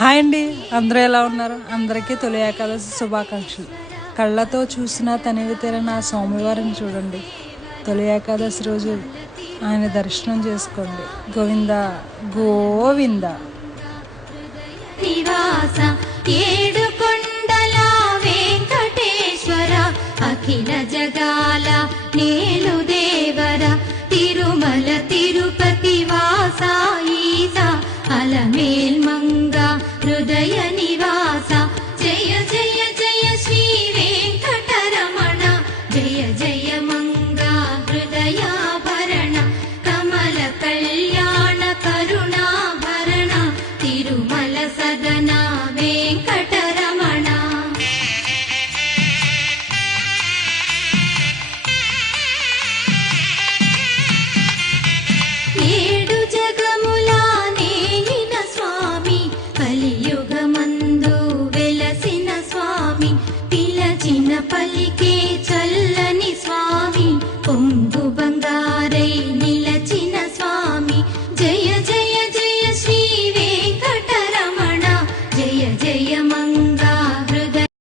Hi అండి, అందరూ ఎలా ఉన్నారు? అందరికీ తొలి ఏకాదశి శుభాకాంక్షలు. కళ్ళతో చూసిన తనివి తీరని ఆ స్వామివారిని చూడండి. తొలి ఏకాదశి రోజు ఆయన దర్శనం చేసుకోండి. గోవింద గోవింద. నివాస ఏడు కొండల వెంకటేశ్వర, అఖిల జగాల నేలు దేవర, తిరుమల తిరుపతి వాస ఈస, అలమేల్ మంగ హృదయ నివాస. జయ జయ జయ శ్రీ వెంకటరమణ, జయ జయ మంగ హృదయాభరణ, కమల కళ్యాణ కరుణాభరణ, తిరుమల సదన వెంకటరమణ. ఏడు జగముల నేలిన స్వామి, కలియుగమందు వెలసిన స్వామి, పిలచిన పలికే చల్లని స్వామి, పొంగు బంగారై